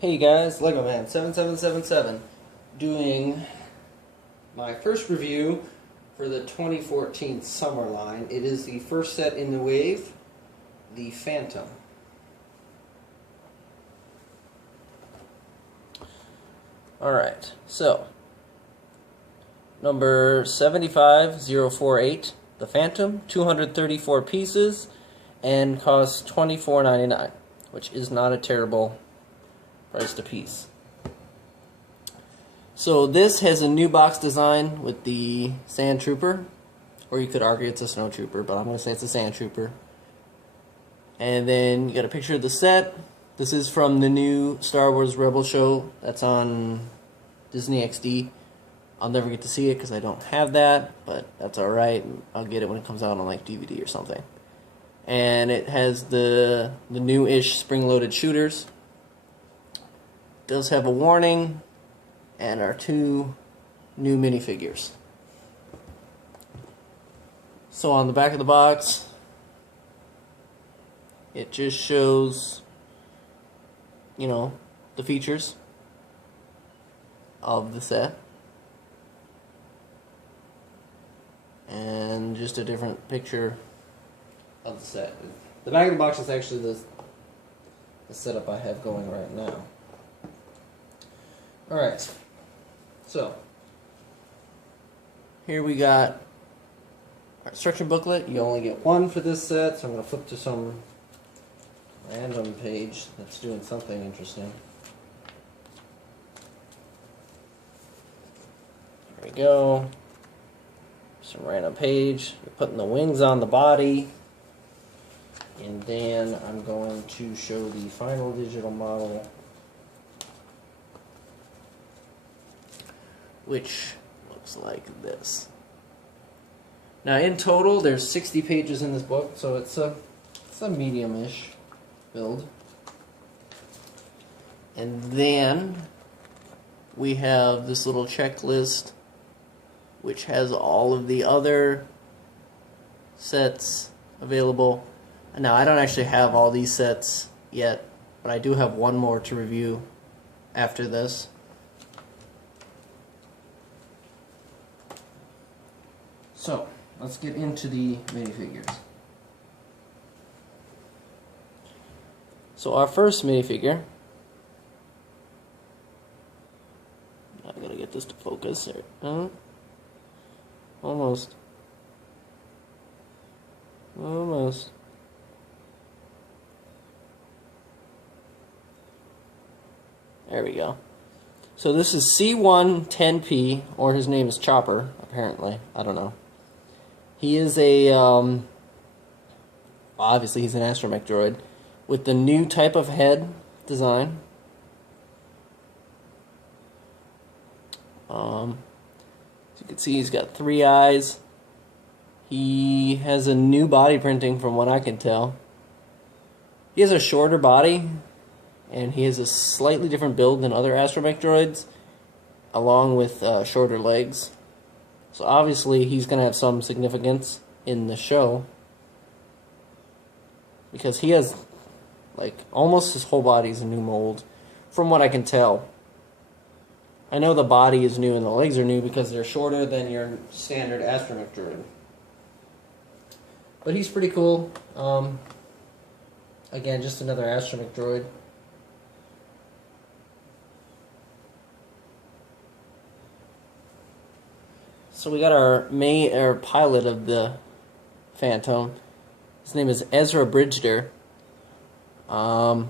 Hey guys, Lego Man 7777 doing my first review for the 2014 summer line. It is the first set in the wave, the Phantom. Alright, so number 75048, the Phantom, 234 pieces and costs $24.99, which is not a terrible price a piece. So this has a new box design with the Sand Trooper, or you could argue it's a Snow Trooper, but I'm going to say it's a Sand Trooper. And then you got a picture of the set. This is from the new Star Wars Rebel show that's on Disney XD. I'll never get to see it because I don't have that, but that's alright. I'll get it when it comes out on like DVD or something. And it has the new-ish spring-loaded shooters. Does have a warning and our two new minifigures. So on the back of the box, it just shows, you know, the features of the set and just a different picture of the set. The back of the box is actually the setup I have going right now. Alright, so here we got our instruction booklet. You only get one for this set, so I'm going to flip to some random page that's doing something interesting. There we go. Some random page. We're putting the wings on the body. And then I'm going to show the final digital model, which looks like this. Now in total there's 60 pages in this book, so it's a medium-ish build. And then we have this little checklist which has all of the other sets available. Now I don't actually have all these sets yet, but I do have one more to review after this. So, let's get into the minifigures. So our first minifigure, I gotta get this to focus here. Almost. Almost. There we go. So this is C110P, or his name is Chopper, apparently. I don't know. He is a, obviously he's an astromech droid with the new type of head design. As you can see, he's got 3 eyes. He has a new body printing from what I can tell. He has a shorter body, and he has a slightly different build than other astromech droids, along with shorter legs. So obviously he's going to have some significance in the show, because he has, like, almost his whole body is a new mold, from what I can tell. I know the body is new and the legs are new because they're shorter than your standard astromech droid. But he's pretty cool. Again, just another astromech droid. So we got our pilot of the Phantom. His name is Ezra Bridger. I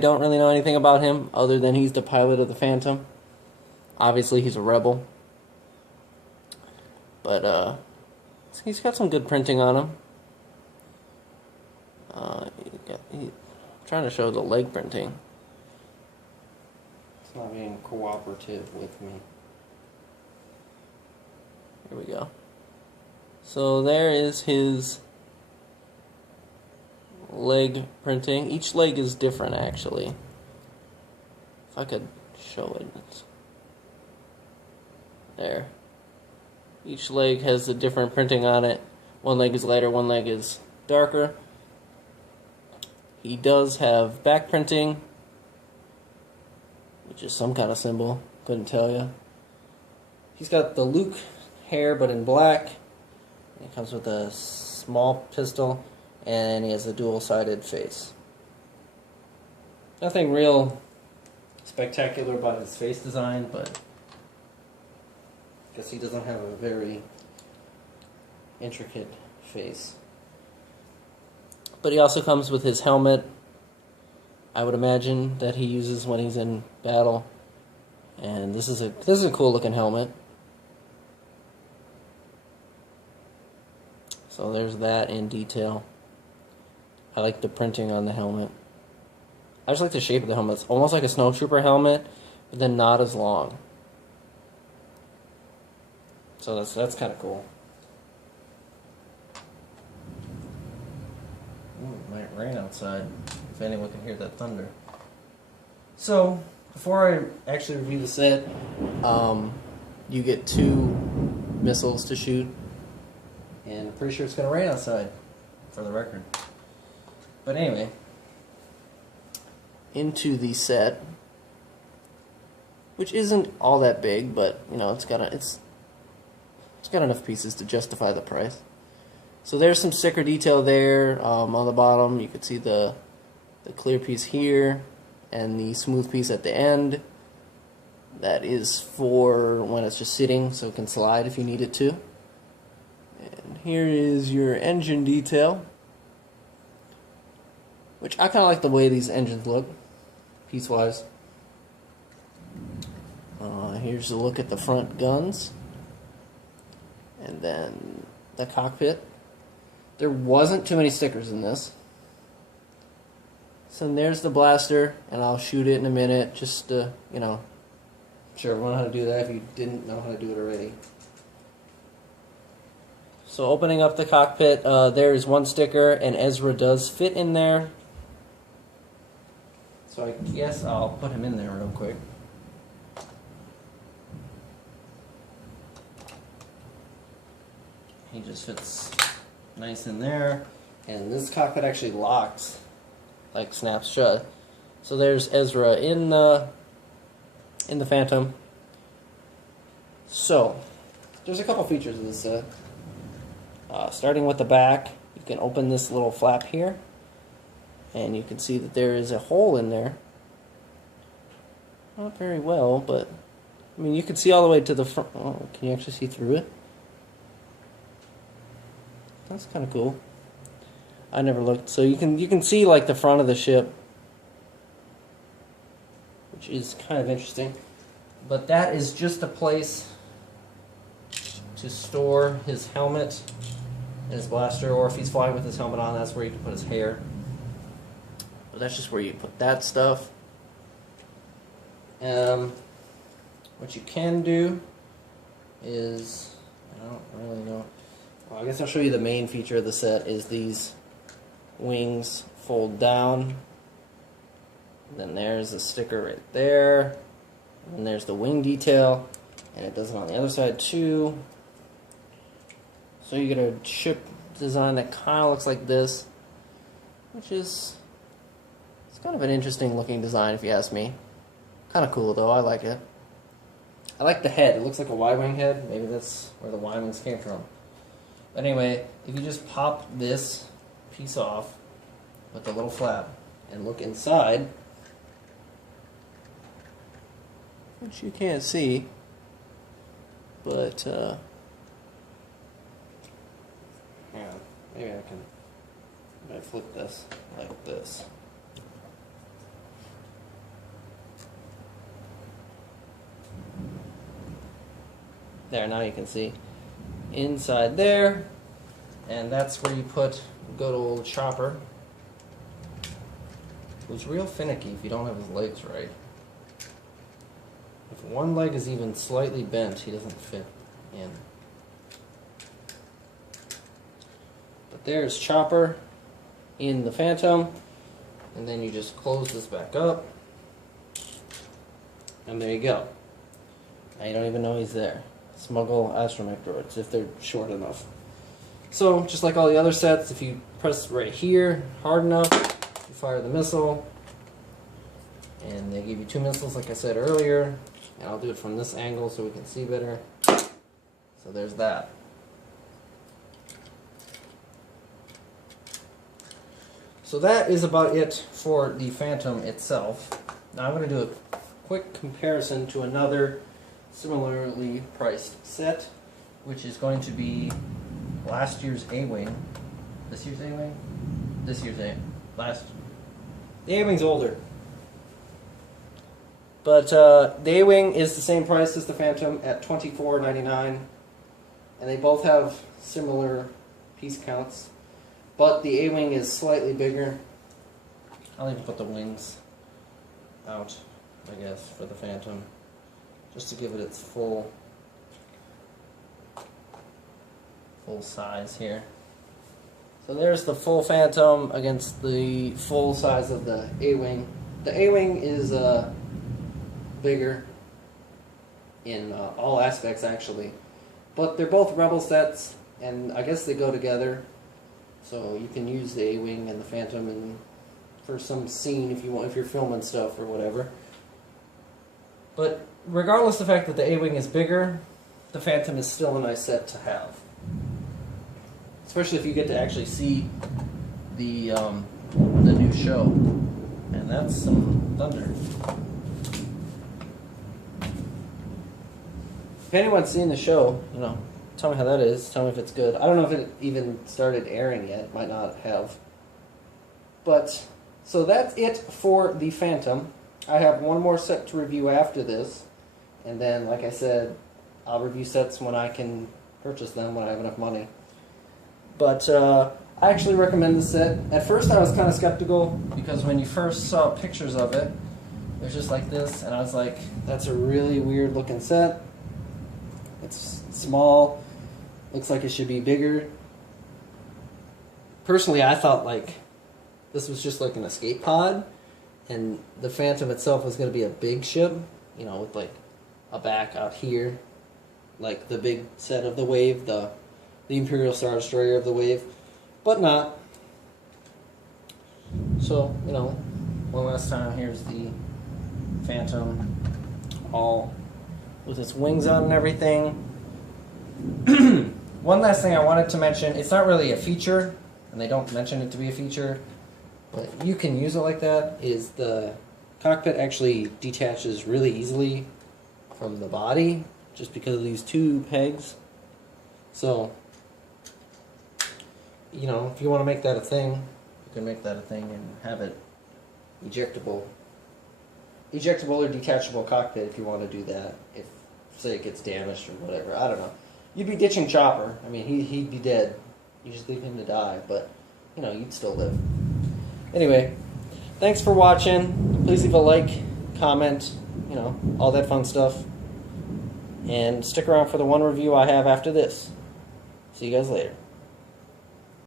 don't really know anything about him other than he's the pilot of the Phantom. Obviously he's a rebel. But he's got some good printing on him. I'm trying to show the leg printing. It's not being cooperative with me. Here we go. So there is his leg printing. Each leg is different, actually. If I could show it. There. Each leg has a different printing on it. One leg is lighter, one leg is darker. He does have back printing which is some kind of symbol. Couldn't tell you. He's got the Luke hair, but in black. It comes with a small pistol, and he has a dual-sided face. Nothing real spectacular about his face design, but I guess he doesn't have a very intricate face. But he also comes with his helmet. I would imagine that he uses when he's in battle. And this is a cool looking helmet. So there's that in detail. I like the printing on the helmet. I just like the shape of the helmet. It's almost like a snowtrooper helmet, but then not as long. So that's kind of cool. Ooh, it might rain outside, if anyone can hear that thunder. So, before I actually review the set, you get 2 missiles to shoot, and I'm pretty sure it's going to rain outside, for the record. But anyway, into the set, which isn't all that big, but you know it's got enough pieces to justify the price. So there's some sticker detail there on the bottom. You can see the clear piece here and the smooth piece at the end. That is for when it's just sitting, so it can slide if you need it to. And here is your engine detail, which I kind of like the way these engines look, piece-wise. Here's a look at the front guns. And then the cockpit. There wasn't too many stickers in this. So there's the blaster, and I'll shoot it in a minute, just to, you know, show everyone how to do that if you didn't know how to do it already. So opening up the cockpit, there is 1 sticker, and Ezra does fit in there. So I guess I'll put him in there real quick. He just fits nice in there, and this cockpit actually locks, like snaps shut. So there's Ezra in the Phantom. So there's a couple features of this set. Starting with the back, you can open this little flap here, and you can see that there is a hole in there. Not very well, but I mean you can see all the way to the front. Oh, can you actually see through it? That's kind of cool. I never looked. So you can see like the front of the ship, which is kind of interesting. But that is just a place to store his helmet and his blaster, or if he's flying with his helmet on, that's where you can put his hair. But that's just where you put that stuff. What you can do is, I don't really know. Well, I guess I'll show you the main feature of the set is these wings fold down. And then there's a sticker right there. And then there's the wing detail. And it does it on the other side too. So you get a ship design that kind of looks like this. Which is, it's kind of an interesting looking design if you ask me. Kind of cool though, I like it. I like the head, it looks like a Y-wing head. Maybe that's where the Y-wings came from. But anyway, if you just pop this piece off with the little flap and look inside, which you can't see, but yeah, maybe I can flip this like this. There, now you can see inside there, and that's where you put good old Chopper, who's real finicky if you don't have his legs right. If one leg is even slightly bent, he doesn't fit in. But there's Chopper in the Phantom, and then you just close this back up, and there you go. Now you don't even know he's there. Smuggle astromech droids if they're short enough. So, just like all the other sets, if you press right here hard enough, you fire the missile. And they give you 2 missiles, like I said earlier. And I'll do it from this angle so we can see better. So there's that. So that is about it for the Phantom itself. Now I'm going to do a quick comparison to another similarly priced set, which is going to be last year's A-Wing. This year's A-Wing? This year's last. The A-Wing's older. But the A-Wing is the same price as the Phantom at $24.99. And they both have similar piece counts. But the A-Wing is slightly bigger. I'll even put the wings out, I guess, for the Phantom, just to give it its full size here. So there's the full Phantom against the full size of the A-Wing. The A-Wing is bigger in all aspects, actually. But they're both Rebel sets, and I guess they go together. So you can use the A-Wing and the Phantom for some scene if you want, if you're filming stuff or whatever. But regardless of the fact that the A-Wing is bigger, the Phantom is still a nice set to have. Especially if you get to actually see the new show. And that's some thunder. If anyone's seen the show, you know, tell me how that is. Tell me if it's good. I don't know if it even started airing yet. It might not have. But, so that's it for the Phantom. I have one more set to review after this. And then, like I said, I'll review sets when I can purchase them, when I have enough money. But I actually recommend this set. At first I was kind of skeptical, because when you first saw pictures of it, it was just like this. And I was like, that's a really weird looking set. It's small. Looks like it should be bigger. Personally, I thought like this was just like an escape pod, and the Phantom itself was going to be a big ship, you know, with like a back out here, like the big set of the Wave, the Imperial Star Destroyer of the Wave, but not. So, you know, one last time, here's the Phantom, all with its wings on and everything. One last thing I wanted to mention, it's not really a feature, and they don't mention it to be a feature, but you can use it like that, is the cockpit actually detaches really easily from the body, just because of these 2 pegs. So, you know, if you want to make that a thing, you can make that a thing and have it ejectable or detachable cockpit if you want to do that. If, say, it gets damaged or whatever, I don't know. You'd be ditching Chopper. I mean, he'd be dead. You just leave him to die, but, you know, you'd still live. Anyway, thanks for watching. Please leave a like, comment, you know, all that fun stuff. And stick around for the one review I have after this. See you guys later.